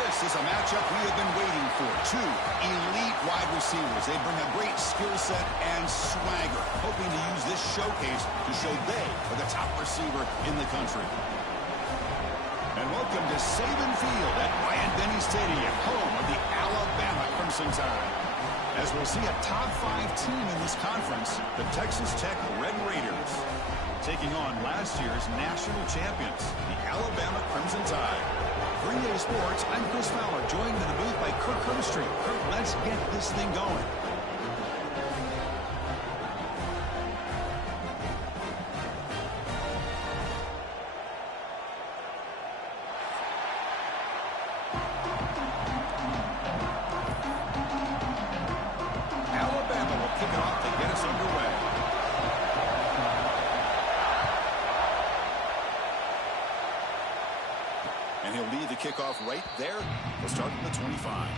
This is a matchup we have been waiting for. Two elite wide receivers. They bring a great skill set and swagger, hoping to use this showcase to show they are the top receiver in the country. And welcome to Saban Field at Bryant-Denny Stadium, home of the Alabama Crimson Tide. As we'll see a top 5 team in this conference, the Texas Tech Red Raiders, taking on last year's national champions, the Alabama Crimson Tide. For EA Sports, I'm Chris Fowler, joined in the booth by Kirk Herbstreit. Kirk, let's get this thing going. Alabama will kick it off to get us underway. And he'll lead the kickoff right there. We'll start at the 25.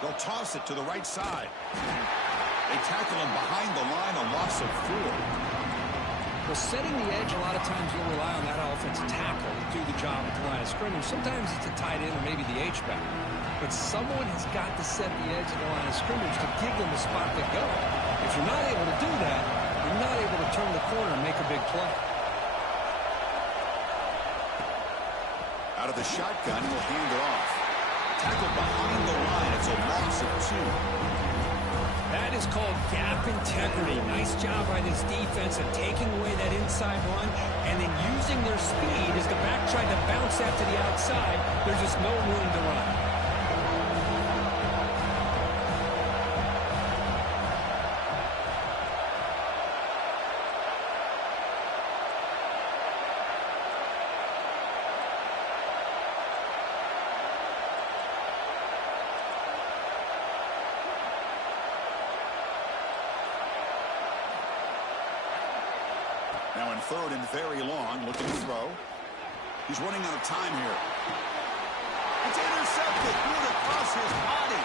They'll toss it to the right side. They tackle him behind the line, a loss of 4. Well, setting the edge, a lot of times you'll rely on that offensive tackle to do the job at the line of scrimmage. Sometimes it's a tight end or maybe the H-back. But someone has got to set the edge of the line of scrimmage to give them a spot to go. If you're not able to do that, you're not able to turn the corner and make a big play. Out of the shotgun, he'll hand it off. Tackled behind the line. It's a loss of 2. That is called gap integrity. Nice job by this defense of taking away that inside run and then using their speed as the back tried to bounce that to the outside. There's just no room to run. Now in third and very long, looking to throw. He's running out of time here. It's intercepted. Threw it across his body.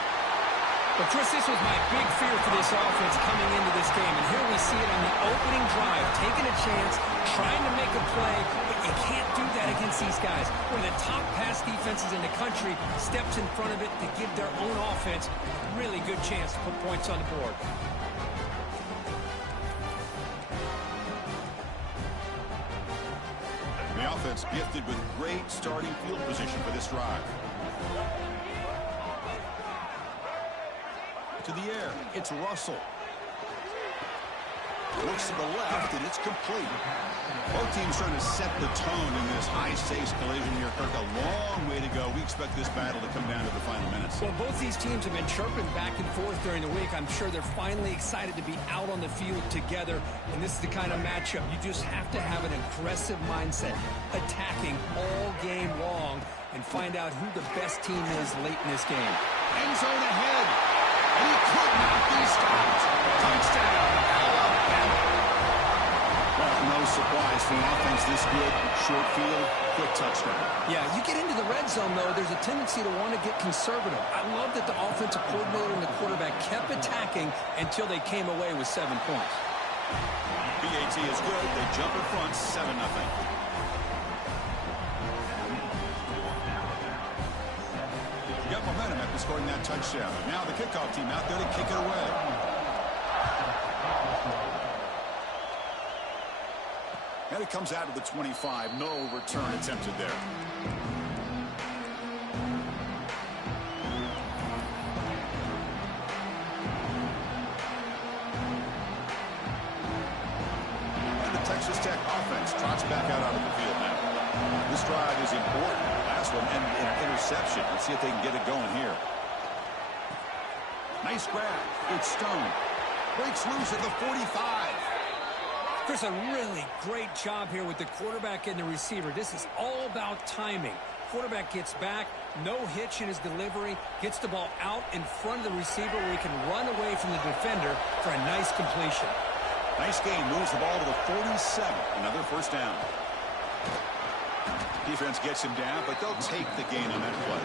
But Chris, this was my big fear for this offense coming into this game. And here we see it on the opening drive, taking a chance, trying to make a play. But you can't do that against these guys. One of the top pass defenses in the country steps in front of it to give their own offense a really good chance to put points on the board. The offense gifted with great starting field position for this drive. To the air, it's Russell. Looks to the left, and it's complete. Both teams trying to set the tone in this high-stakes collision here, Kirk. A long way to go. We expect this battle to come down to the final minutes. Well, both these teams have been chirping back and forth during the week. I'm sure they're finally excited to be out on the field together, and this is the kind of matchup you just have to have an aggressive mindset, attacking all game long, and find out who the best team is late in this game. End zone ahead, and he could not be stopped. Touchdown, Alabama. Well, no surprise for an offense this good. Short field, quick touchdown. Yeah, you get into the red zone, though, there's a tendency to want to get conservative. I love that the offensive coordinator and the quarterback kept attacking until they came away with 7 points. BAT is good. They jump in front, 7-0. Got momentum after scoring that touchdown. And now the kickoff team out there to kick it away. And it comes out of the 25. No return attempted there. And the Texas Tech offense trots back out onto the field now. This drive is important. Last one ended in an interception. Let's see if they can get it going here. Nice grab. It's Stone. Breaks loose at the 45. Chris, a really great job here with the quarterback and the receiver. This is all about timing. Quarterback gets back, no hitch in his delivery, gets the ball out in front of the receiver where he can run away from the defender for a nice completion. Nice game. Moves the ball to the 47. Another first down. Defense gets him down, but they'll take the gain on that play.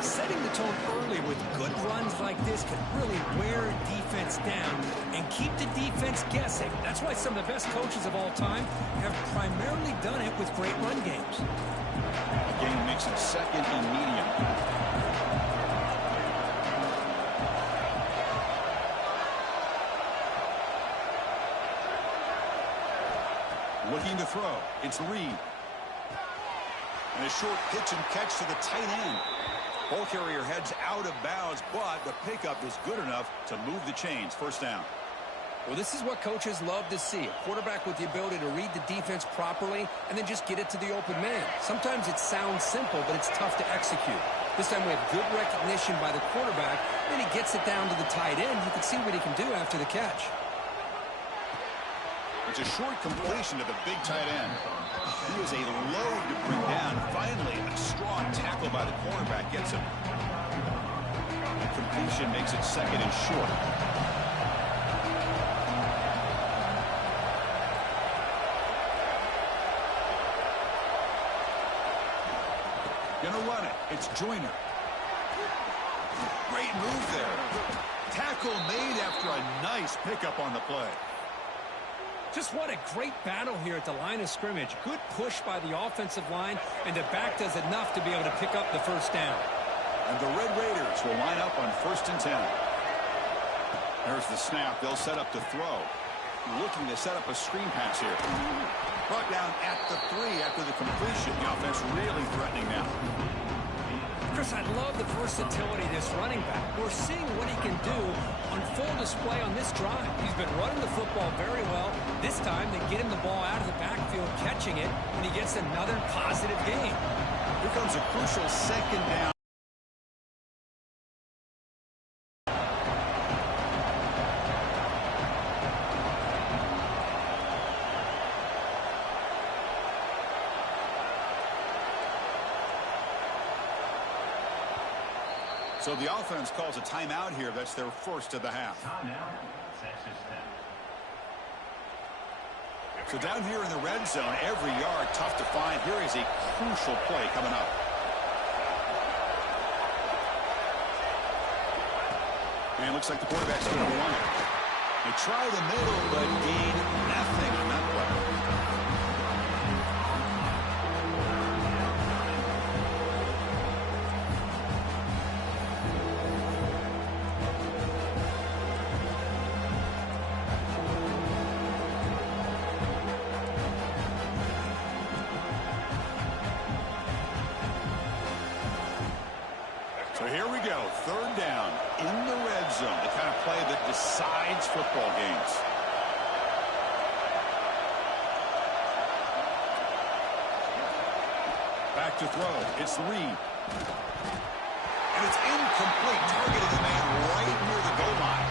Setting the tone early with good runs like this can really wear a defense down and keep the defense guessing. That's why some of the best coaches of all time have primarily done it with great run games. The game makes it second and medium. Looking to throw. It's Reed. And a short pitch and catch to the tight end. Ball carrier heads out of bounds, but the pickup is good enough to move the chains. First down. Well, this is what coaches love to see. A quarterback with the ability to read the defense properly and then just get it to the open man. Sometimes it sounds simple, but it's tough to execute. This time we have good recognition by the quarterback. Then he gets it down to the tight end. You can see what he can do after the catch. It's a short completion to the big tight end. He is a load to bring down. Finally, a strong tackle by the cornerback gets him. The completion makes it second and short. Gonna run it. It's Joyner. Great move there. Tackle made after a nice pickup on the play. Just what a great battle here at the line of scrimmage. Good push by the offensive line, and the back does enough to be able to pick up the first down. And the Red Raiders will line up on 1st and 10. There's the snap. They'll set up to throw. Looking to set up a screen pass here. Brought down at the 3 after the completion. The offense really threatening now. Chris, I love the versatility of this running back. We're seeing what he can do on full display on this drive. He's been running the football very well. This time, they get him the ball out of the backfield, catching it, and he gets another positive gain. Here comes a crucial second down. So the offense calls a timeout here. That's their first of the half. So down here in the red zone, every yard tough to find. Here is a crucial play coming up. And it looks like the quarterback's going to run it. They try the middle, but gain nothing on that play. So here we go, 3rd down in the red zone, the kind of play that decides football games. Back to throw, it's Reed. And it's incomplete, targeting the man right near the goal line.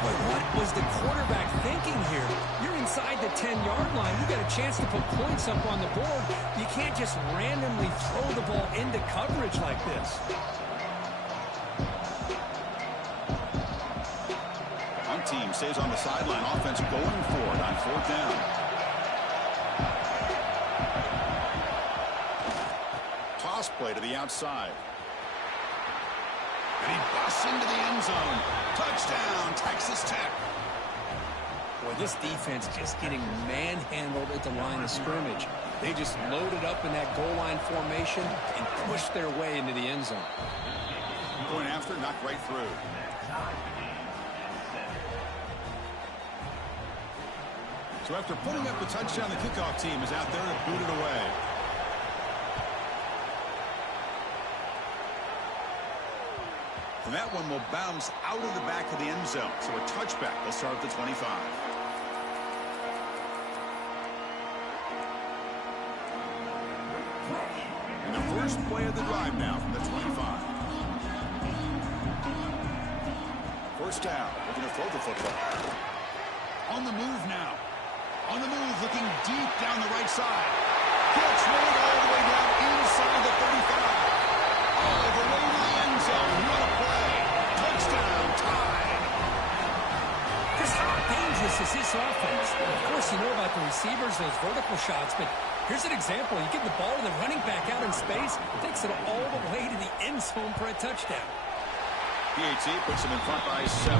But what was the quarterback thinking here? You're inside the 10-yard line. You got a chance to put points up on the board. You can't just randomly throw the ball into coverage like this. Team stays on the sideline. Offense going for it on 4th down. Toss play to the outside. And he busts into the end zone. Touchdown, Texas Tech. Boy, this defense just getting manhandled at the line of scrimmage. They just loaded up in that goal line formation and pushed their way into the end zone. Going after, knocked right through. So after putting up the touchdown, the kickoff team is out there to boot it away. And that one will bounce out of the back of the end zone. So a touchback will start at the 25. And the first play of the drive now from the 25. First down. Looking to throw the football. On the move now. On the move, looking deep down the right side. Gets right all the way down inside the 35. All the way to the end zone. What a play. Touchdown, tied. Just how dangerous is this offense. Of course, you know about the receivers, those vertical shots, but here's an example. You give the ball to the running back out in space, takes it all the way to the end zone for a touchdown. PAT puts him in front by 7.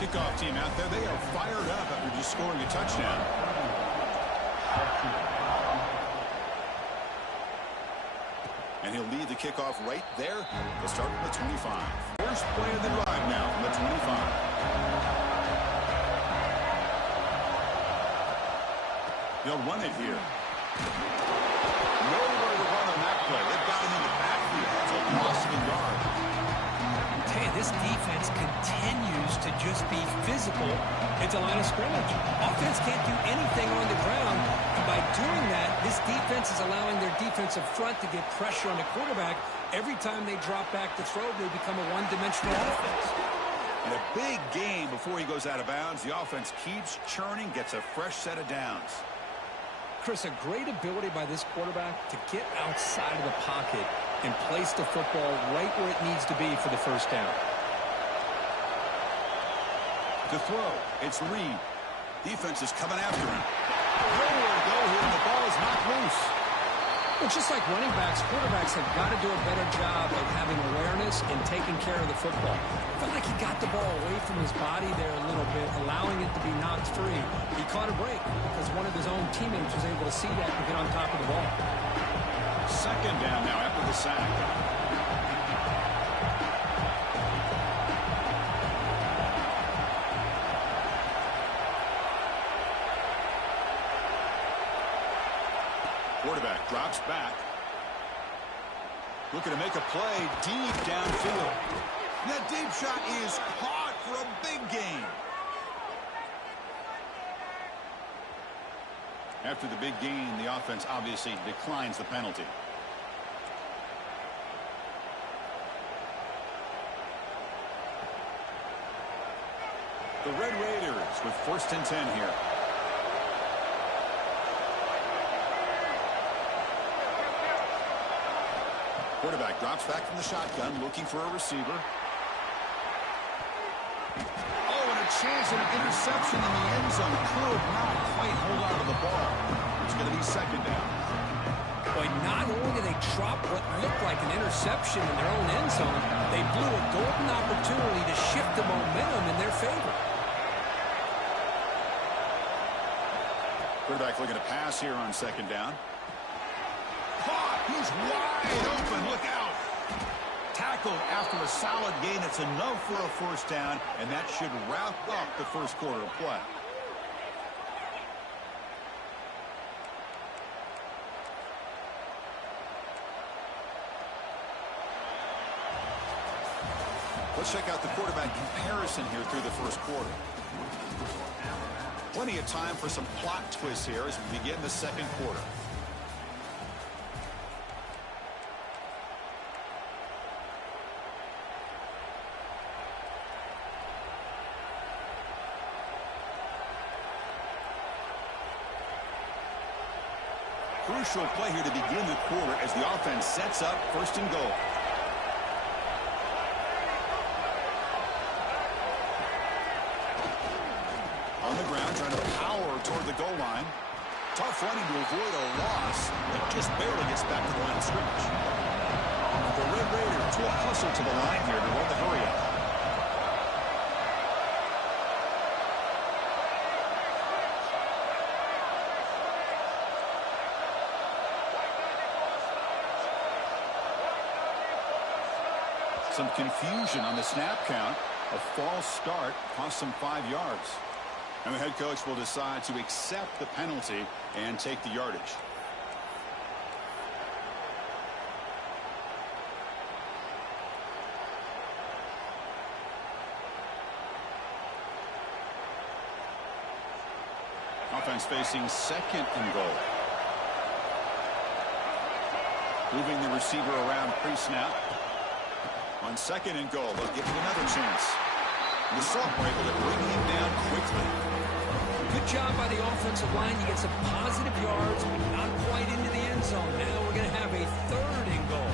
Kickoff team out there. They are fired up after just scoring a touchdown. And he'll lead the kickoff right there. They'll start from the 25. First play of the drive now from the 25. They'll run it here. Nowhere to run on that play. They've got him in the backfield. It's a loss of a yard. Hey, this defense continues to just be physical at the line of scrimmage. Offense can't do anything on the ground, and by doing that, this defense is allowing their defensive front to get pressure on the quarterback. Every time they drop back to throw, they become a one-dimensional offense. And a big game before he goes out of bounds. The offense keeps churning, gets a fresh set of downs. Chris, a great ability by this quarterback to get outside of the pocket and place the football right where it needs to be for the first down. To throw, it's Reed. Defense is coming after him. Nowhere to go here, and the ball is knocked loose. Well, just like running backs, quarterbacks have got to do a better job of having awareness and taking care of the football. I felt like he got the ball away from his body there a little bit, allowing it to be knocked free. He caught a break because one of his own teammates was able to see that and get on top of the ball. Second down now after the sack. Quarterback drops back. Looking to make a play deep downfield. That deep shot is caught for a big gain. After the big gain, the offense obviously declines the penalty. The Red Raiders with 1st and 10 here. Quarterback drops back from the shotgun, looking for a receiver. Oh, and a chance at an interception in the end zone. Could not quite hold on to the ball. It's going to be second down. Boy, not only did they drop what looked like an interception in their own end zone, they blew a golden opportunity to shift the momentum in their favor. Quarterback looking to pass here on second down. He's wide open. Look out. Tackled after a solid gain. It's enough for a first down, and that should wrap up the first quarter of play. Let's check out the quarterback comparison here through the first quarter. Plenty of time for some plot twists here as we begin the second quarter. Crucial play here to begin the quarter as the offense sets up 1st and goal. On the ground, trying to power toward the goal line. Tough running to avoid a loss, but just barely gets back to the line of scrimmage. The Red Raiders will hustle to the line here to run the hurry up. Some confusion on the snap count. A false start cost them 5 yards. And the head coach will decide to accept the penalty and take the yardage. Offense facing 2nd and goal. Moving the receiver around pre-snap. On 2nd and goal, they'll give him another chance. The Salt were able to bring him down quickly. Good job by the offensive line to get some positive yards, but not quite into the end zone. Now we're going to have a 3rd and goal.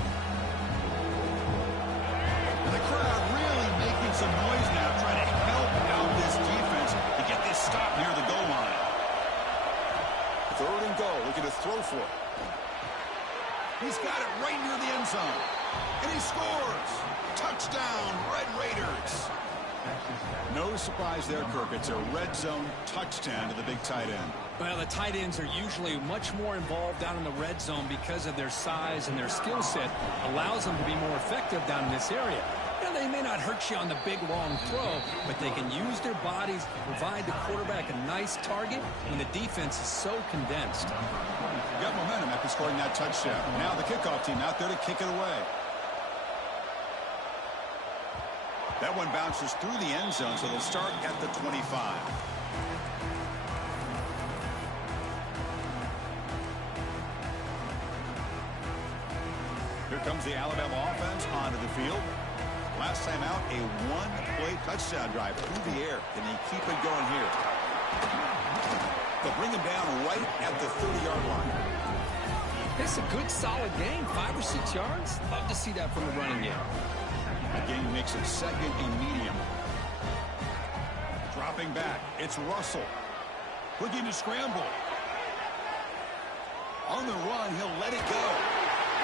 some noise now, trying to help out this defense to get this stop near the goal line. 3rd and goal, looking to throw for it. He's got it right near the end zone. And he scores. Touchdown, Red Raiders. No surprise there, Kirk. It's a red zone touchdown to the big tight end. Well, the tight ends are usually much more involved down in the red zone because of their size and their skill set allows them to be more effective down in this area. Now, they may not hurt you on the big, long throw, but they can use their bodies to provide the quarterback a nice target when the defense is so condensed. Got momentum after scoring that touchdown. Now the kickoff team out there to kick it away. That one bounces through the end zone, so they'll start at the 25. Here comes the Alabama offense onto the field. Last time out, a one-play touchdown drive through the air. Can they keep it going here? They'll bring him down right at the 30-yard line. It's a good, solid game. 5 or 6 yards. Love to see that from the running game. The game makes it 2nd and medium. Dropping back. It's Russell. Looking to scramble. On the run, he'll let it go.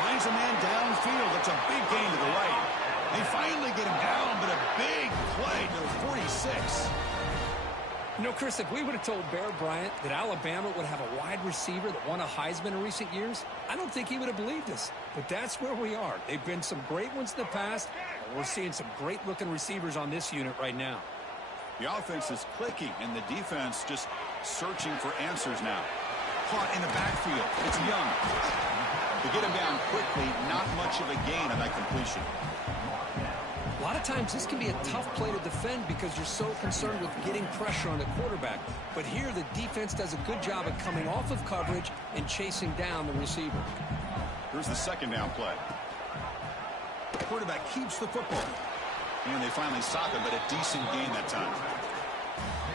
Finds a man downfield. It's a big gain to the right. They finally get him down, but a big play to the 46. You know, Chris, if we would have told Bear Bryant that Alabama would have a wide receiver that won a Heisman in recent years, I don't think he would have believed us. But that's where we are. They've been some great ones in the past, and we're seeing some great-looking receivers on this unit right now. The offense is clicking, and the defense just searching for answers now. Caught in the backfield. It's Young. To get him down quickly, not much of a gain on that completion. A lot of times this can be a tough play to defend because you're so concerned with getting pressure on the quarterback. But here the defense does a good job of coming off of coverage and chasing down the receiver. Here's the 2nd down play. The quarterback keeps the football. And they finally stop him, but a decent gain that time.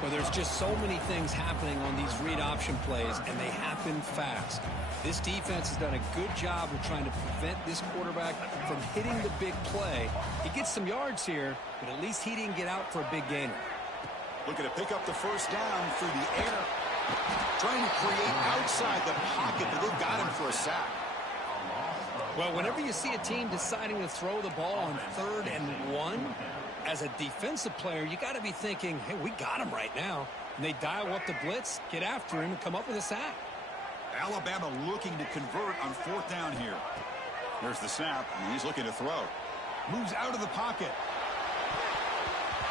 Well, there's just so many things happening on these read option plays, and they happen fast. This defense has done a good job of trying to prevent this quarterback from hitting the big play. He gets some yards here, but at least he didn't get out for a big gainer. Looking to pick up the 1st down through the air. Trying to create outside the pocket, but they've got him for a sack. Well, whenever you see a team deciding to throw the ball on 3rd and 1, as a defensive player, you got to be thinking, hey, we got him right now. And they dial up the blitz, get after him, and come up with a sack. Alabama looking to convert on 4th down here. There's the snap, and he's looking to throw. Moves out of the pocket.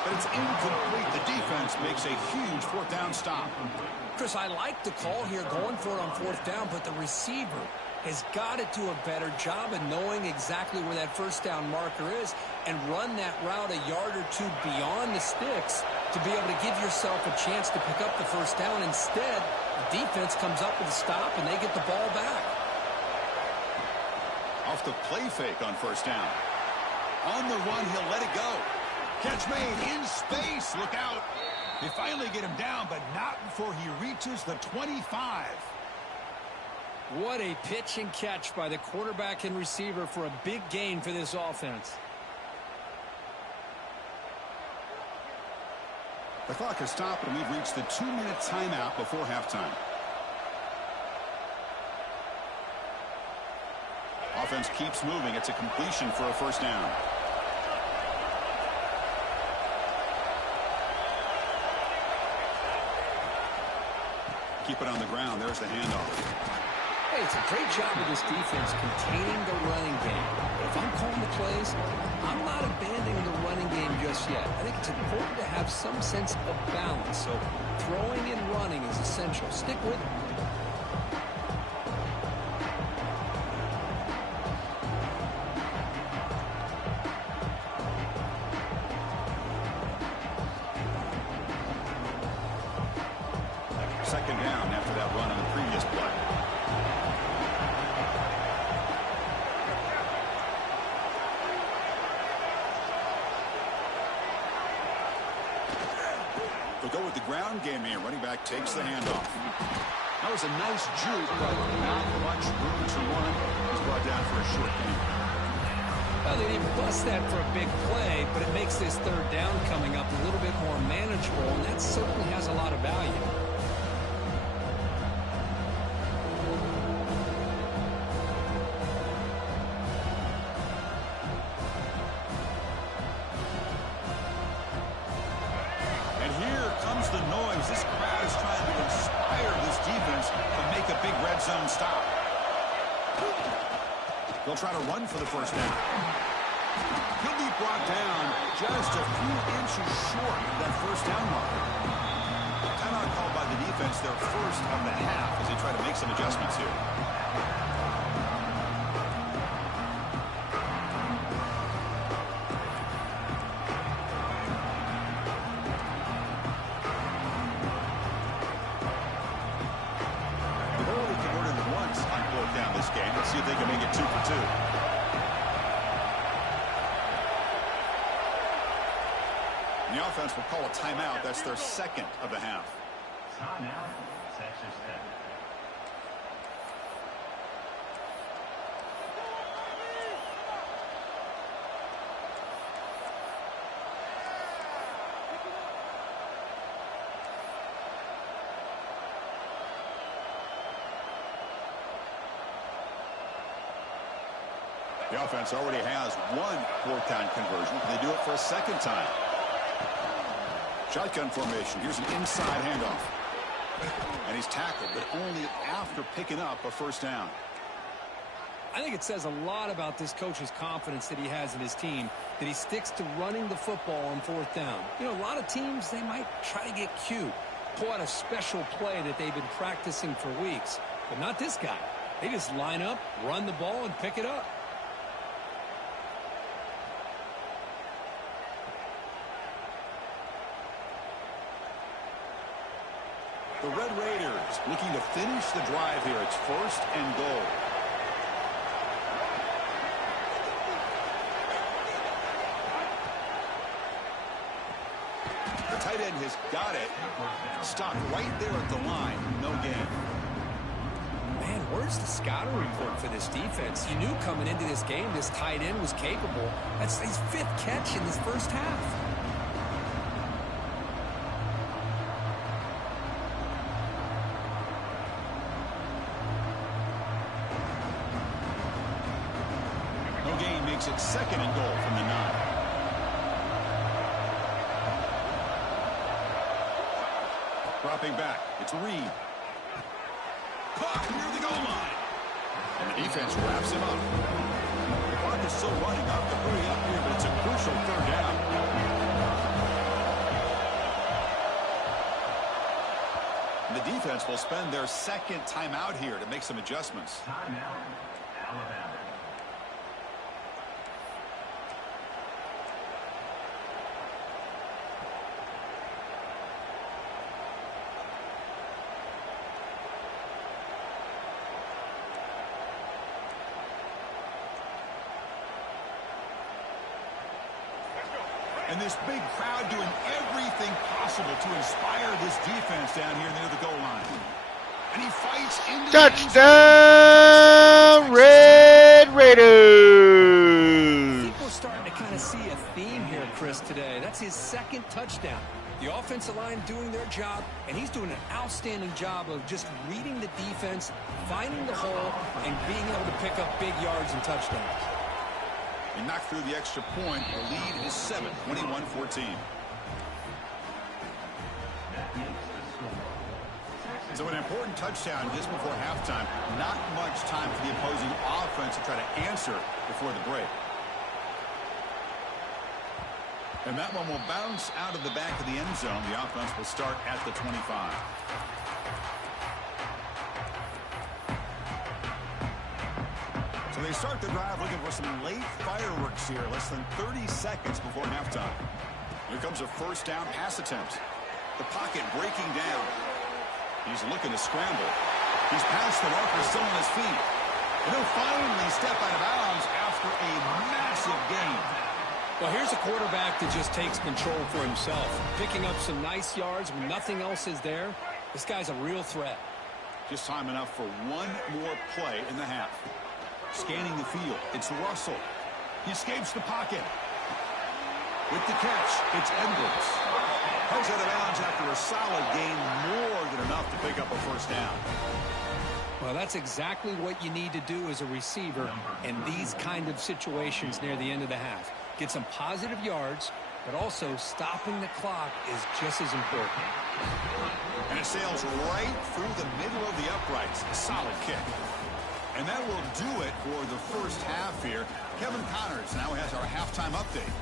But it's incomplete. The defense makes a huge 4th down stop. Chris, I like the call here going for it on 4th down, but the receiver has got to do a better job of knowing exactly where that 1st down marker is and run that route a yard or two beyond the sticks to be able to give yourself a chance to pick up the 1st down. Instead, the defense comes up with a stop and they get the ball back. Off the play fake on 1st down. On the run, he'll let it go. Catch made in space. Look out. They finally get him down, but not before he reaches the 25. What a pitch and catch by the quarterback and receiver for a big gain for this offense. The clock has stopped, and we've reached the 2-minute timeout before halftime. Offense keeps moving. It's a completion for a 1st down. Keep it on the ground. There's the handoff. Hey, it's a great job of this defense containing the running game. But if I'm calling the plays, I'm not abandoning the running game just yet. I think it's important to have some sense of balance. So throwing and running is essential. Stick with it. Second down after that run on the previous play. They'll go with the ground game here. Running back takes the handoff. That was a nice juke, but not much room to run. He's brought down for a short gain. Well, they didn't bust that for a big play, but it makes this third down coming up a little bit more manageable, and that certainly has a lot of value. And here comes the noise. This crowd is trying to inspire this defense to make a big red zone stop. They'll try to run for the first down. He'll be brought down just a few inches short of that first down marker. Timeout called by the defense, their first of the half, as they try to make some adjustments here. They've already converted once on fourth down this game. Let's see if they can make it 2 for 2. The offense will call a timeout. That's their second of the half. Timeout, Texas Tech. The offense already has one fourth down conversion. They do it for a second time. Shotgun formation. Here's an inside handoff. And he's tackled, but only after picking up a first down. I think it says a lot about this coach's confidence that he has in his team, that he sticks to running the football on fourth down. You know, a lot of teams, they might try to get cute, pull out a special play that they've been practicing for weeks. But not this guy. They just line up, run the ball, and pick it up. The Red Raiders looking to finish the drive here. It's first and goal. The tight end has got it. Stopped right there at the line. No gain. Man, where's the scouting report for this defense? You knew coming into this game this tight end was capable. That's his 5th catch in this first half. Makes it second and goal from the 9. Dropping back. It's Reed. Caught near the goal line. And the defense wraps him up. The clock is still running up. They're hurrying up here, but it's a crucial third down. And the defense will spend their second timeout here to make some adjustments. Timeout, Alabama. And this big crowd doing everything possible to inspire this defense down here near the goal line. And he fights into touchdown, Red Raiders! I think we're starting to kind of see a theme here, Chris, today. That's his second touchdown. The offensive line doing their job, and he's doing an outstanding job of just reading the defense, finding the hole, and being able to pick up big yards and touchdowns. He knocked through the extra point. The lead is 7, 21-14. So an important touchdown just before halftime. Not much time for the opposing offense to try to answer before the break. And that one will bounce out of the back of the end zone. The offense will start at the 25. So they start the drive looking for some late fireworks here. Less than 30 seconds before halftime. Here comes a first down pass attempt. The pocket breaking down. He's looking to scramble. He's past the marker, still on his feet. And he'll finally step out of bounds after a massive gain. Well, here's a quarterback that just takes control for himself. Picking up some nice yards when nothing else is there. This guy's a real threat. Just time enough for one more play in the half. Scanning the field, it's Russell. He escapes the pocket. With the catch, it's Edwards. Heads out of bounds after a solid gain, more than enough to pick up a first down. Well, that's exactly what you need to do as a receiver in these kind of situations near the end of the half. Get some positive yards, but also stopping the clock is just as important. And it sails right through the middle of the uprights. A solid kick. And that will do it for the first half here. Kevin Connors now has our halftime update.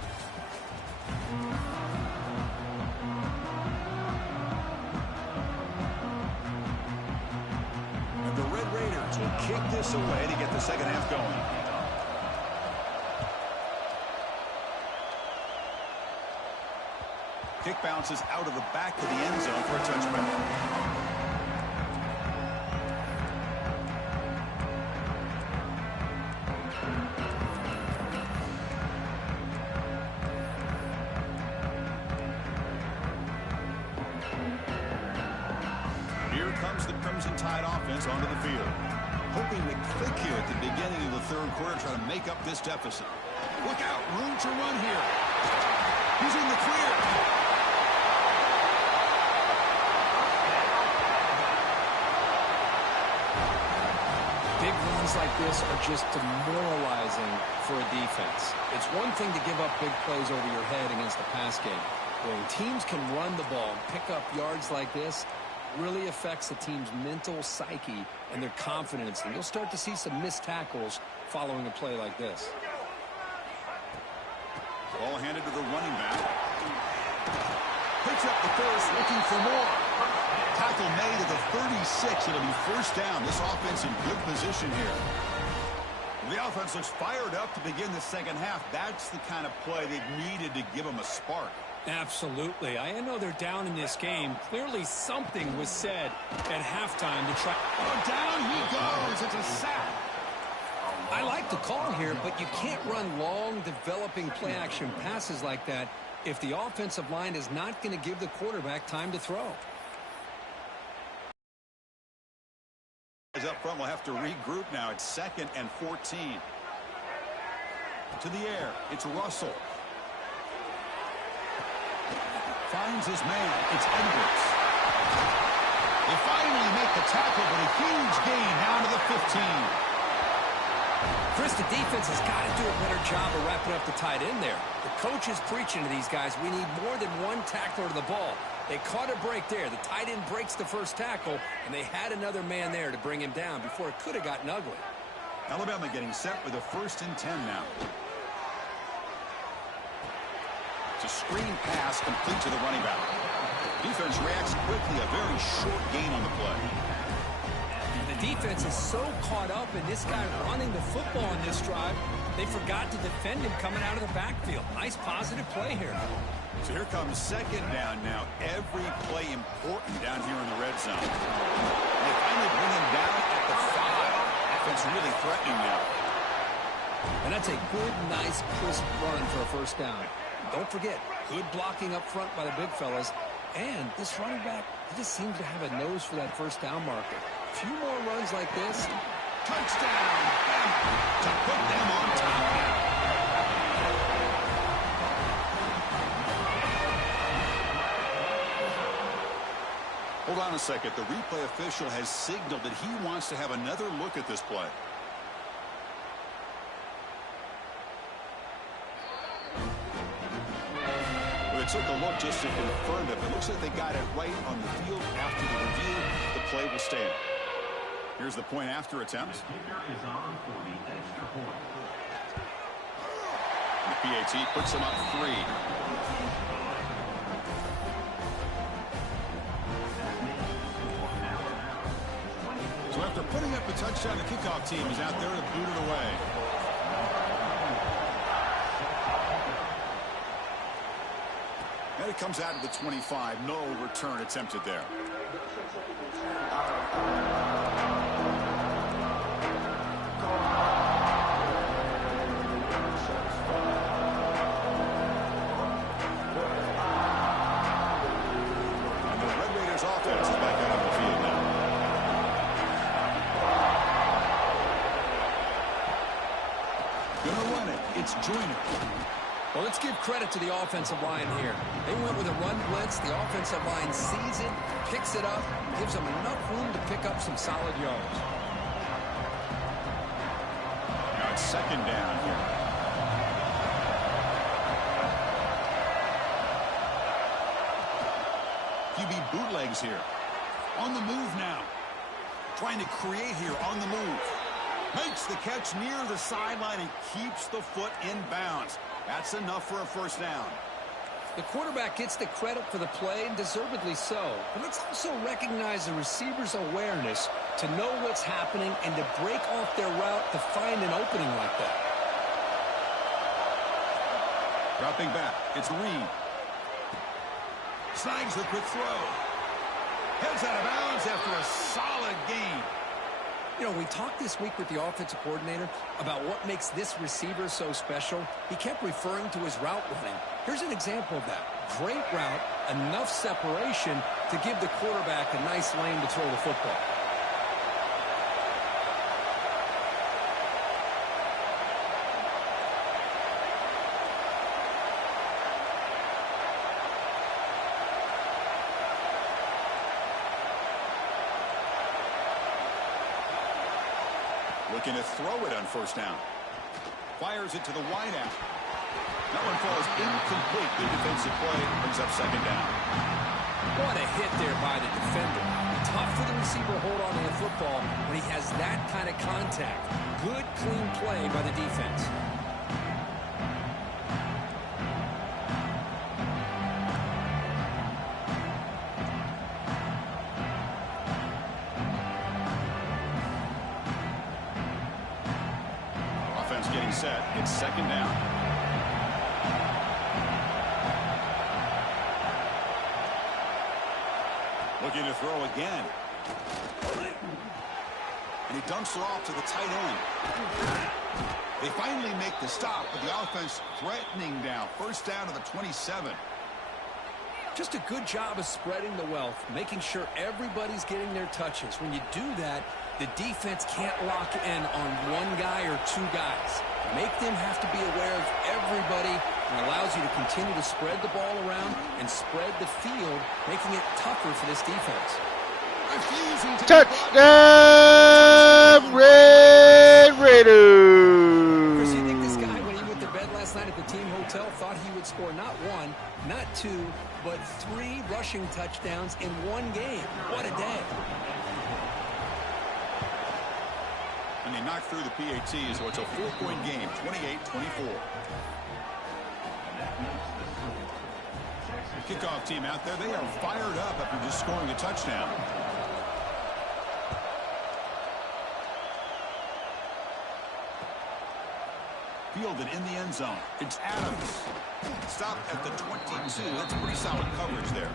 And the Red Raiders will kick this away to get the second half going. Kick bounces out of the back of the end zone for a touchback. Onto the field. Hoping to click here at the beginning of the third quarter, try to make up this deficit. Look out, room to run here. He's in the clear. Big runs like this are just demoralizing for a defense. It's one thing to give up big plays over your head against the pass game. When teams can run the ball and pick up yards like this, really affects the team's mental psyche and their confidence, and you'll start to see some missed tackles following a play like this. Ball handed to the running back. Picks up the first, looking for more. Tackle made at the 36. It'll be first down. This offense in good position here. The offense looks fired up to begin the second half. That's the kind of play they needed to give them a spark. Absolutely. I know they're down in this game. Clearly something was said at halftime to try. Oh, down he goes. It's a sack. I like the call here, but you can't run long, developing play-action passes like that if the offensive line is not going to give the quarterback time to throw. Up front, we'll have to regroup now. It's 2nd and 14. To the air. It's Russell. Finds his man. It's Edwards. They finally make the tackle, but a huge gain down to the 15. Chris, the defense has got to do a better job of wrapping up the tight end there. The coach is preaching to these guys, we need more than one tackler to the ball. They caught a break there. The tight end breaks the first tackle, and they had another man there to bring him down before it could have gotten ugly. Alabama getting set with a 1st and 10 now. It's a screen pass complete to the running back. Defense reacts quickly. A very short gain on the play. The defense is so caught up in this guy running the football in this drive, they forgot to defend him coming out of the backfield. Nice positive play here. So here comes 2nd down now. Every play important down here in the red zone. They finally bring him down at the 5. Offense really threatening now. And that's a good, nice, crisp run for a first down. Don't forget, good blocking up front by the big fellas. And this running back, he just seems to have a nose for that first down marker. A few more runs like this. Touchdown! To put them on top now. Hold on a second. The replay official has signaled that he wants to have another look at this play. Well, they took a look just to confirm it. It looks like they got it right on the field after the review. The play will stand. Here's the point after attempt. The kicker is on for the extra point. The PAT puts them up 3. So after putting up a touchdown, the kickoff team is out there to boot it away. And it comes out of the 25. No return attempted there. And the Red Raiders offense is back out on the field now. Gonna run it. It's Joyner. Well, let's give credit to the offensive line here. They went with a run blitz. The offensive line sees it, picks it up, gives them enough room to pick up some solid yards. Now it's second down here. QB bootlegs here. On the move now. Trying to create here on the move. Makes the catch near the sideline and keeps the foot in bounds. That's enough for a first down. The quarterback gets the credit for the play, and deservedly so. But let's also recognize the receiver's awareness to know what's happening and to break off their route to find an opening like that. Dropping back, it's Reed. Snags the quick throw. Heads out of bounds after a solid gain. You know, we talked this week with the offensive coordinator about what makes this receiver so special. He kept referring to his route running. Here's an example of that. Great route, enough separation to give the quarterback a nice lane to throw the football. Looking to throw it on first down. Fires it to the wideout. That one falls incomplete. Good defensive play. Brings up second down. What a hit there by the defender. Tough for the receiver to hold on to the football when he has that kind of contact. Good, clean play by the defense. Getting set. It's second down. Looking to throw again. And he dumps it off to the tight end. They finally make the stop, but the offense threatening now. First down to the 27. Just a good job of spreading the wealth, making sure everybody's getting their touches. When you do that, the defense can't lock in on one guy or two guys. Make them have to be aware of everybody, and allows you to continue to spread the ball around and spread the field, making it tougher for this defense. Touchdown, Red Raiders! Chris, you think this guy, when he went to bed last night at the team hotel, thought he would score not one, not two, but 3 rushing touchdowns in one game? What a day. And they knocked through the PAT, so it's a 4-point game, 28-24. Kickoff team out there, they are fired up after just scoring a touchdown. Fielded in the end zone. It's Adams. Stopped at the 22. That's pretty solid coverage there.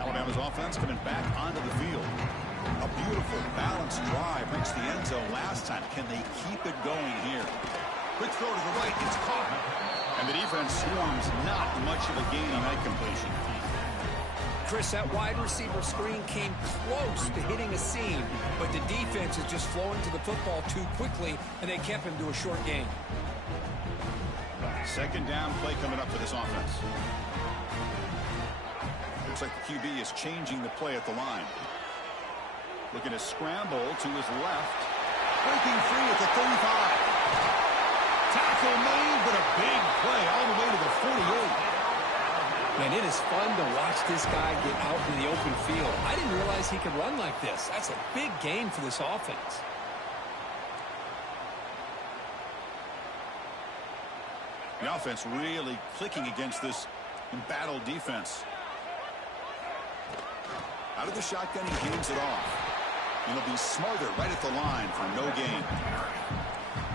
Alabama's offense coming back onto the field. A beautiful, balanced drive reached the end zone last time. Can they keep it going here? Quick throw to the right. It's caught. And the defense swarms. Not much of a gain on that completion. Chris, that wide receiver screen came close to hitting a seam, but the defense is just flowing to the football too quickly, and they kept him to a short gain. Second down play coming up for this offense. Looks like the QB is changing the play at the line. Looking to scramble to his left. Breaking free at the 35. Tackle made, but a big play all the way to the 48. Man, it is fun to watch this guy get out in the open field. I didn't realize he could run like this. That's a big gain for this offense. The offense really clicking against this embattled defense. Out of the shotgun, he hands it off. He'll be smarter right at the line for no gain.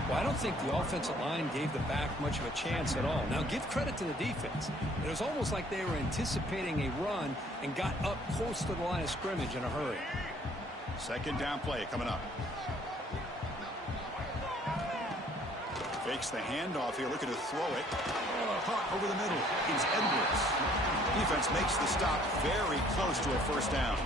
Well, I don't think the offensive line gave the back much of a chance at all. Now, give credit to the defense. It was almost like they were anticipating a run and got up close to the line of scrimmage in a hurry. Second down play coming up. Fakes the handoff here, looking to throw it. Caught over the middle is Edwards. Defense makes the stop very close to a first down.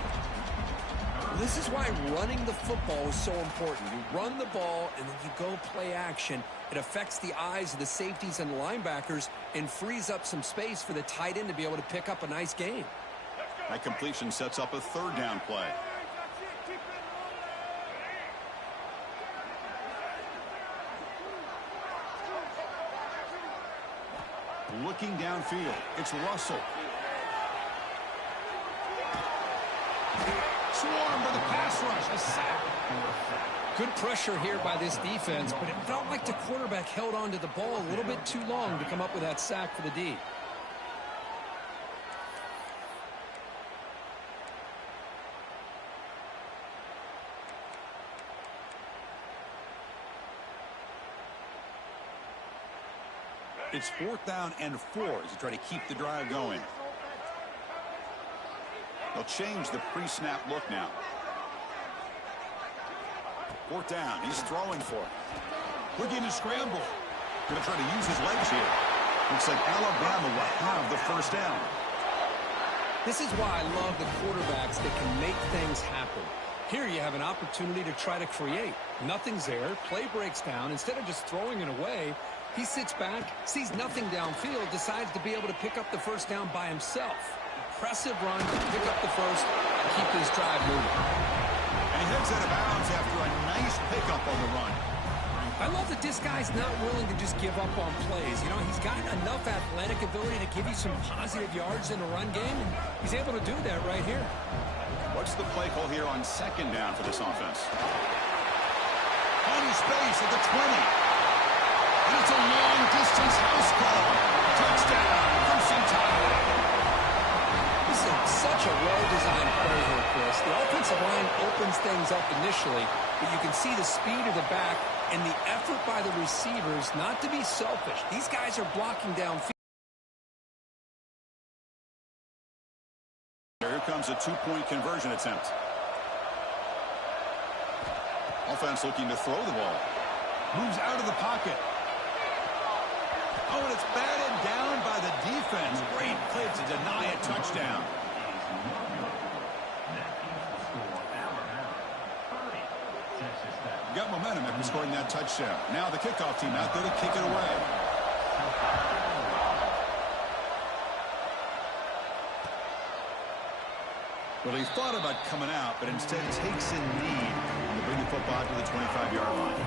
This is why running the football is so important. You run the ball, and then you go play action. It affects the eyes of the safeties and linebackers and frees up some space for the tight end to be able to pick up a nice gain. That completion sets up a third down play. Looking downfield, it's Russell. Swarmed by the pass rush, a sack. Good pressure here by this defense, but it felt like the quarterback held on to the ball a little bit too long to come up with that sack for the D. It's 4th down and 4 as you try to keep the drive going. They'll change the pre-snap look now. 4th down. He's throwing for it. Looking to scramble. Going to try to use his legs here. Looks like Alabama will have the first down. This is why I love the quarterbacks that can make things happen. Here you have an opportunity to try to create. Nothing's there. Play breaks down. Instead of just throwing it away, he sits back, sees nothing downfield, decides to be able to pick up the first down by himself. Impressive run to pick up the first and keep this drive moving. And he heads out of bounds after a nice pickup on the run. I love that this guy's not willing to just give up on plays. You know, he's got enough athletic ability to give you some positive yards in the run game, and he's able to do that right here. What's the play call here on 2nd down for this offense? Plenty space at the 20. And it's a long-distance house call. Touchdown, Crimson Tide. This is such a well-designed play here, Chris. The offensive line opens things up initially, but you can see the speed of the back and the effort by the receivers not to be selfish. These guys are blocking downfield. Here comes a 2-point conversion attempt. Offense looking to throw the ball. Moves out of the pocket. Oh, and it's batted down by the defense. Great play to deny a touchdown. Got momentum after scoring that touchdown. Now the kickoff team out there to kick it away. Well, he thought about coming out, but instead takes a knee to bring the football to the 25-yard line.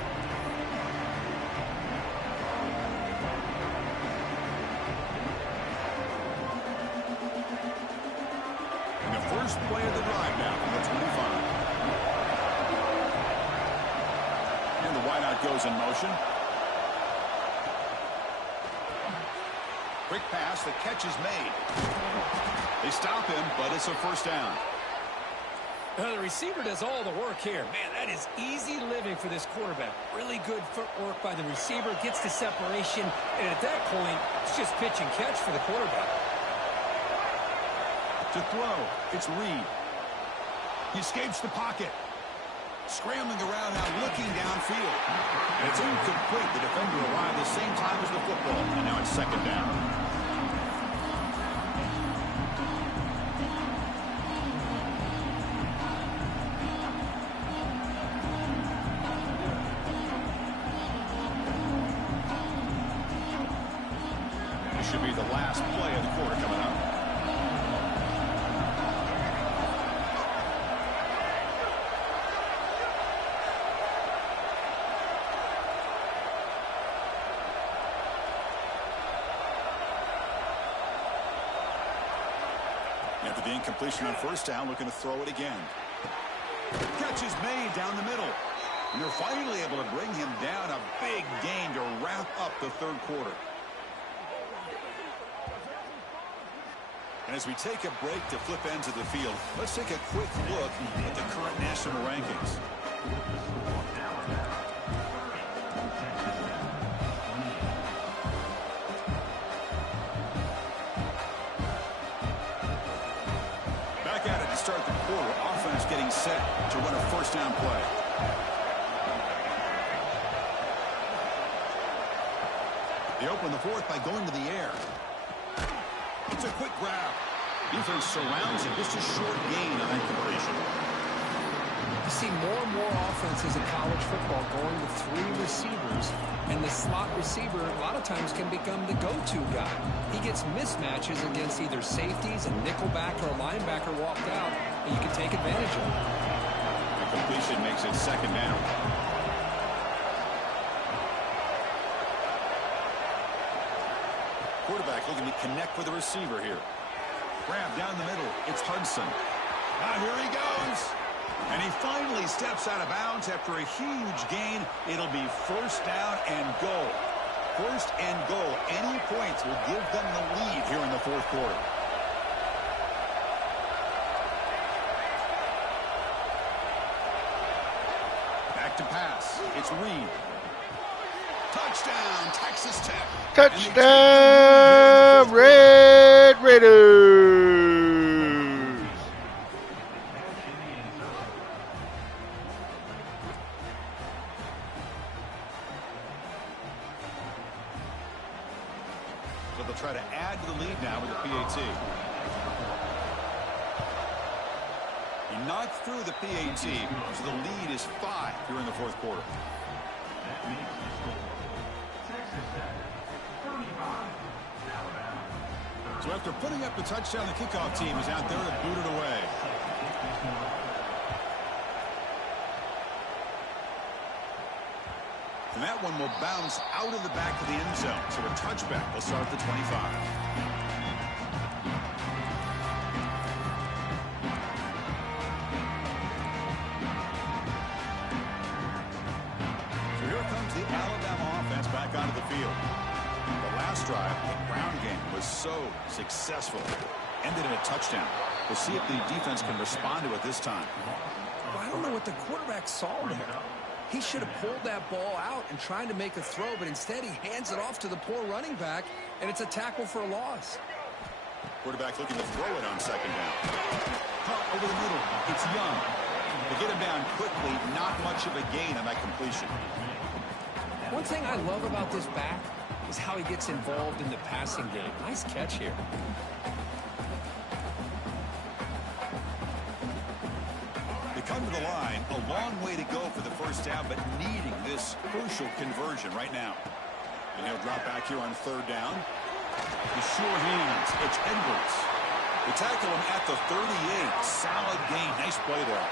And the first play of the drive now from the 25. And the wideout goes in motion. Quick pass, the catch is made. They stop him, but it's a first down. The receiver does all the work here. Man, that is easy living for this quarterback. Really good footwork by the receiver, gets the separation, and at that point, it's just pitch and catch for the quarterback. To throw, it's Reed. He escapes the pocket. Scrambling around now, looking downfield. And it's incomplete. The defender arrived the same time as the football, and now it's 2nd down. Should be the last play of the quarter coming up. After the incompletion on first down, looking to throw it again. Catch is made down the middle. And they're finally able to bring him down. A big gain to wrap up the third quarter. And as we take a break to flip ends of the field, let's take a quick look at the current national rankings. Back at it to start the quarter. Offense getting set to run a first down play. They open the fourth by going to the air. It's a quick grab. Defense surrounds him. Just a short gain on that completion. You see more and more offenses in college football going with 3 receivers, and the slot receiver a lot of times can become the go-to guy. He gets mismatches against either safeties, a nickelback, or a linebacker walked out, and you can take advantage of it. The completion makes it second down. Quarterback looking to connect with the receiver here. Grab down the middle. It's Hudson. Now here he goes. And he finally steps out of bounds after a huge gain. It'll be first down and goal. First and goal. Any points will give them the lead here in the fourth quarter. Back to pass. It's Reed. Touchdown, Texas Tech. Touchdown, Red Raiders. So they'll try to add to the lead now with the PAT. He knocked through the PAT, so the lead is 5 here in the fourth quarter. So after putting up the touchdown, the kickoff team is out there to boot it away. And that one will bounce out of the back of the end zone. So a touchback will start at the 25. So here comes the Alabama offense back onto the field. The last drive, the ground game, was so successful. Ended in a touchdown. We'll see if the defense can respond to it this time. Well, I don't know what the quarterback saw there. He should have pulled that ball out and tried to make a throw, but instead he hands it off to the poor running back, and it's a tackle for a loss. Quarterback looking to throw it on second down. Caught over the middle. It's Young. They get him down quickly. Not much of a gain on that completion. One thing I love about this back is how he gets involved in the passing game. Nice catch here. They come to the line. A long way to go for the first down, but needing this crucial conversion right now. And he'll drop back here on third down. The sure hands. It's Edwards. They tackle him at the 38. Solid gain. Nice play there.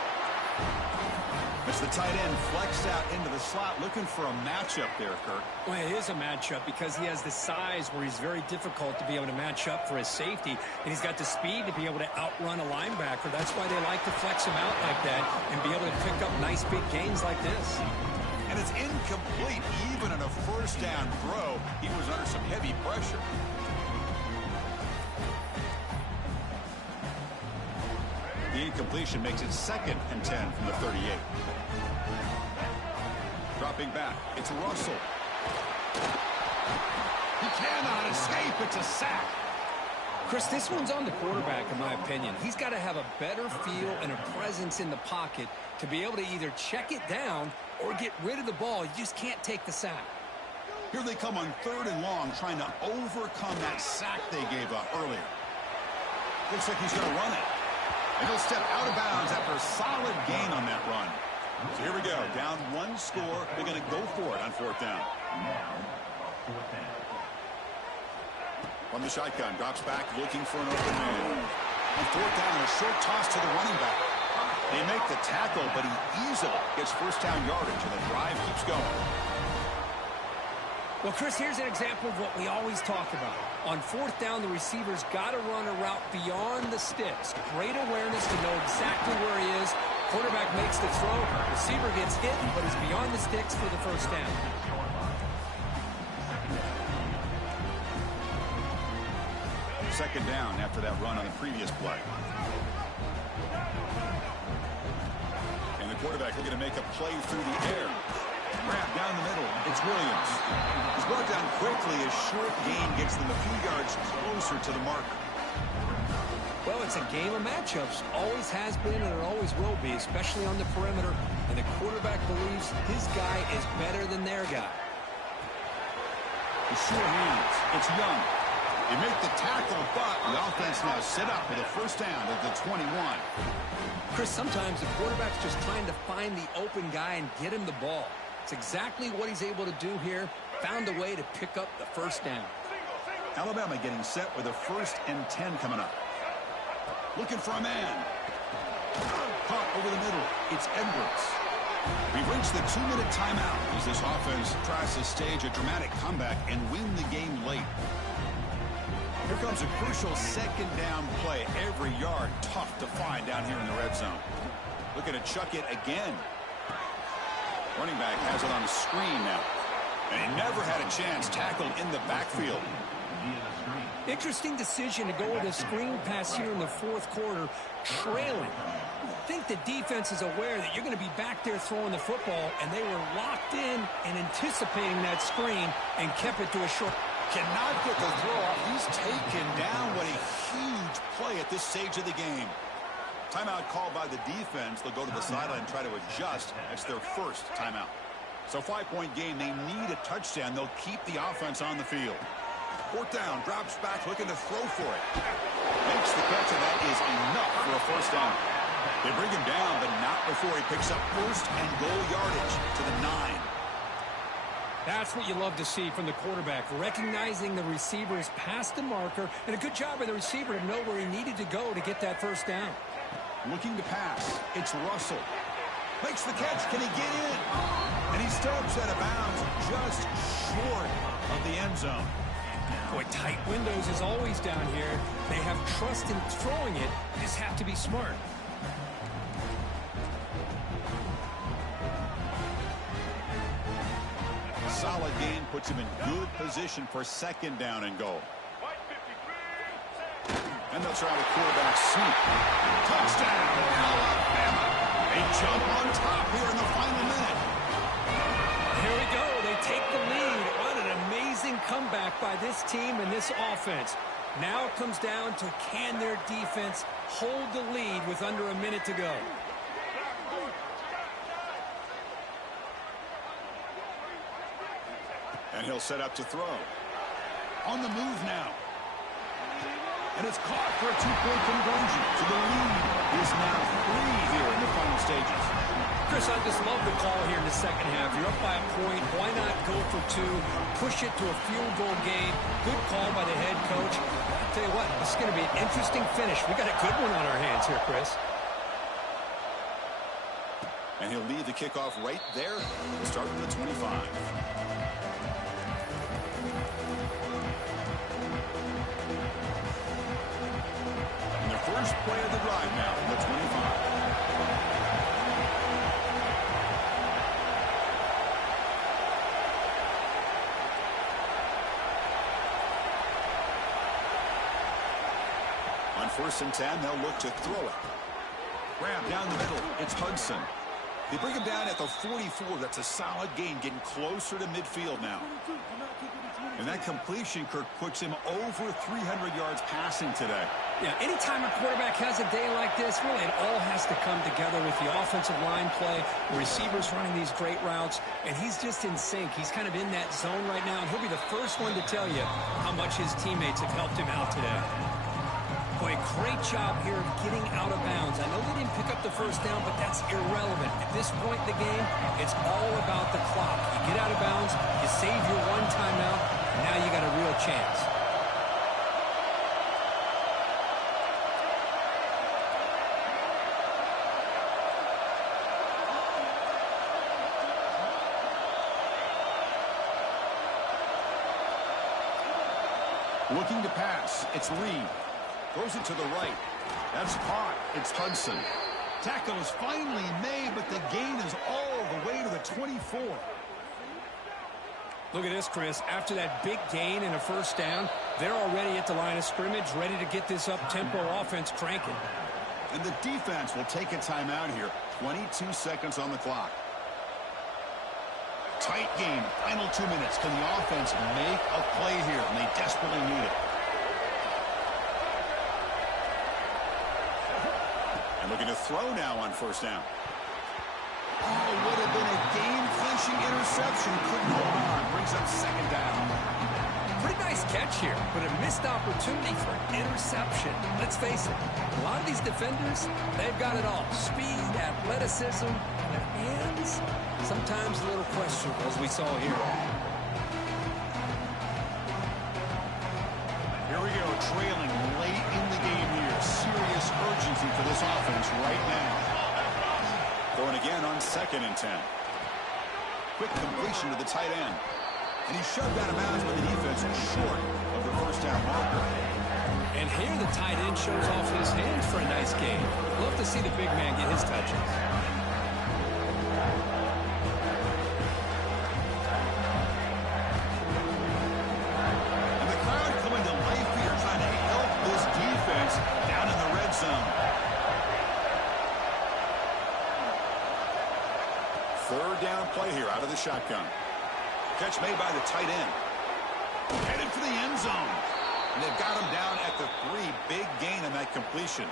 As the tight end flexed out into the slot, looking for a matchup there, Kirk. Well, it is a matchup because he has the size where he's very difficult to be able to match up for his safety, and he's got the speed to be able to outrun a linebacker. That's why they like to flex him out like that and be able to pick up nice big gains like this. And it's incomplete. Even on a first down throw, he was under some heavy pressure. The incompletion makes it 2nd and 10 from the 38. Dropping back, it's Russell. He cannot escape. It's a sack. Chris, this one's on the quarterback, in my opinion. He's got to have a better feel and a presence in the pocket to be able to either check it down or get rid of the ball. You just can't take the sack. Here they come on 3rd and long, trying to overcome that sack they gave up earlier. Looks like he's going to run it. And he'll step out of bounds after a solid gain on that run. So here we go. Down 1 score. They're going to go for it on 4th down. From the shotgun, drops back, looking for an open man. On 4th down, a short toss to the running back. They make the tackle, but he easily gets first down yardage, and the drive keeps going. Well, Chris, here's an example of what we always talk about. On 4th down, the receiver's got to run a route beyond the sticks. Great awareness to know exactly where he is. Quarterback makes the throw. Receiver gets hit, but is beyond the sticks for the first down. Second down after that run on the previous play. And the quarterback looking to make a play through the air. Grab down the middle. It's Williams. He's brought down quickly. A short gain gets them a few yards closer to the marker. Well, it's a game of matchups. Always has been and it always will be, especially on the perimeter. And the quarterback believes his guy is better than their guy. The sure hands. It's Young. They make the tackle, but the offense now set up with a first down at the 21. Chris, sometimes the quarterback's just trying to find the open guy and get him the ball. It's exactly what he's able to do here. Found a way to pick up the first down. Alabama getting set with a 1st and 10 coming up. Looking for a man. Caught over the middle. It's Edwards. We've reached the 2-minute timeout as this offense tries to stage a dramatic comeback and win the game late. Here comes a crucial 2nd down play. Every yard tough to find down here in the red zone. Looking to chuck it again. Running back has it on the screen now. And he never had a chance tackled in the backfield. Interesting decision to go with a screen pass here in the 4th quarter, trailing. I think the defense is aware that you're going to be back there throwing the football, and they were locked in and anticipating that screen and kept it to a short. Cannot get the throw off. He's taken down. What a huge play at this stage of the game. Timeout called by the defense. They'll go to the sideline and try to adjust. That's their first timeout. So 5-point game. They need a touchdown. They'll keep the offense on the field. 4th down. Drops back looking to throw for it. Makes the catch, and that is enough for a first down. They bring him down, but not before he picks up 1st and goal yardage to the 9. That's what you love to see from the quarterback, recognizing the receiver's past the marker, and a good job by the receiver to know where he needed to go to get that first down. Looking to pass. It's Russell. Makes the catch. Can he get in? And he steps out of bounds just short of the end zone. Boy, tight windows is always down here. They have trust in throwing it. Just have to be smart. Solid gain puts him in good position for 2nd down and goal. And they'll try the quarterback sneak. Touchdown, Alabama. They jump on top here in the final minute. Here we go. They take the lead. What an amazing comeback by this team and this offense. Now it comes down to can their defense hold the lead with under a minute to go. And he'll set up to throw. On the move now. And it's caught for a 2-point conversion. So the lead is now 3 here in the final stages. Chris, I just love the call here in the second half. You're up by a point. Why not go for 2? Push it to a field goal game. Good call by the head coach. I'll tell you what, this is going to be an interesting finish. We got a good one on our hands here, Chris. And he'll leave the kickoff right there. We'll start with the 25. First play of the drive now from the 25. On 1st and 10, they'll look to throw it. Grab down the middle. It's Hudson. They bring him down at the 44. That's a solid gain, getting closer to midfield now. And that completion, Kirk, puts him over 300 yards passing today. Yeah, anytime a quarterback has a day like this, really it all has to come together with the offensive line play, the receivers running these great routes, and he's just in sync. He's kind of in that zone right now, and he'll be the first one to tell you how much his teammates have helped him out today. Boy, great job here of getting out of bounds. I know they didn't pick up the first down, but that's irrelevant. At this point in the game, it's all about the clock. You get out of bounds, you save your 1 timeout, and now you got a real chance. Looking to pass. It's Reed. Throws it to the right. That's caught. It's Hudson. Tackle is finally made, but the gain is all the way to the 24. Look at this, Chris. After that big gain and a first down, they're already at the line of scrimmage, ready to get this up-tempo offense cranking. And the defense will take a timeout here. 22 seconds on the clock. Tight game. Final 2 minutes. Can the offense make a play here? And they desperately need it. And looking to throw now on first down. Oh, would have been a game-clinching interception. Couldn't hold on. Brings up 2nd down. Pretty nice catch here, but a missed opportunity for interception. Let's face it, a lot of these defenders, they've got it all. Speed, athleticism, their hands, sometimes a little questionable, as we saw here. Here we go, trailing late in the game here. Serious urgency for this offense right now. Going again on 2nd and 10. Quick completion to the tight end. And he's shoved out of bounds by the defense short of the first down marker. And here the tight end shows off his hands for a nice gain. Love to see the big man get his touches. And the crowd coming to life here, trying to help this defense down in the red zone. 3rd down play here out of the shotgun. Catch made by the tight end. Headed for the end zone. And they've got him down at the 3. Big gain on that completion.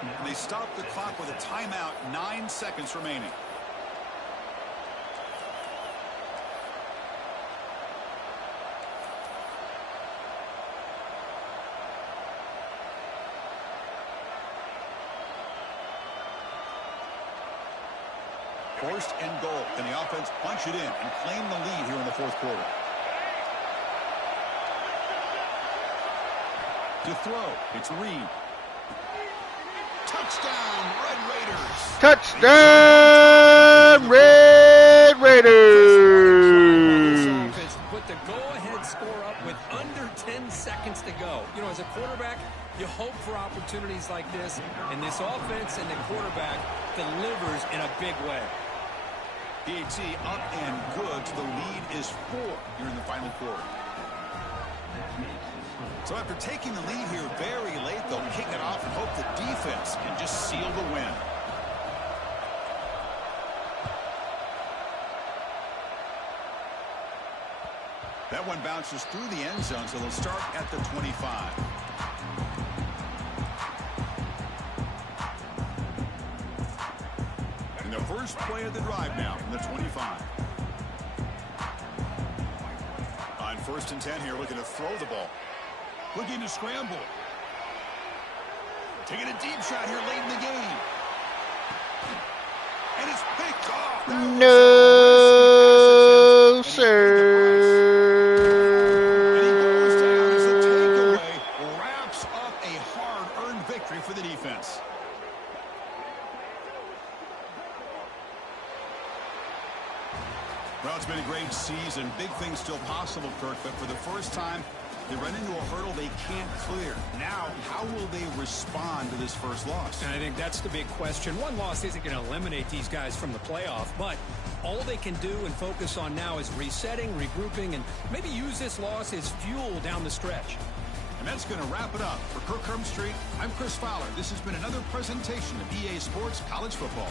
And they stop the clock with a timeout. 9 seconds remaining. First and goal. Can the offense punch it in and claim the lead here in the 4th quarter? To throw, it's Reed. Touchdown, Red Raiders. Touchdown, Red Raiders. Put the go-ahead score up with under 10 seconds to go. You know, as a quarterback, you hope for opportunities like this, and this offense and the quarterback delivers in a big way. PAT up and good. The lead is 4 here in the final quarter. So after taking the lead here very late, they'll kick it off and hope the defense can just seal the win. That one bounces through the end zone, so they'll start at the 25. And the first play of the drive now from the 25. On 1st and 10 here, looking to throw the ball. Looking to scramble. Taking a deep shot here late in the game. And it's picked off. No, sir. And he goes down as the takeaway wraps up a hard-earned victory for the defense. Well, it's been a great season. Big things still possible, Kirk, but for the first time, they run into a hurdle they can't clear. Now, how will they respond to this first loss? And I think that's the big question. One loss isn't going to eliminate these guys from the playoff, but all they can do and focus on now is resetting, regrouping, and maybe use this loss as fuel down the stretch. And that's going to wrap it up. For Kirk Herbstreit, I'm Chris Fowler. This has been another presentation of EA Sports College Football.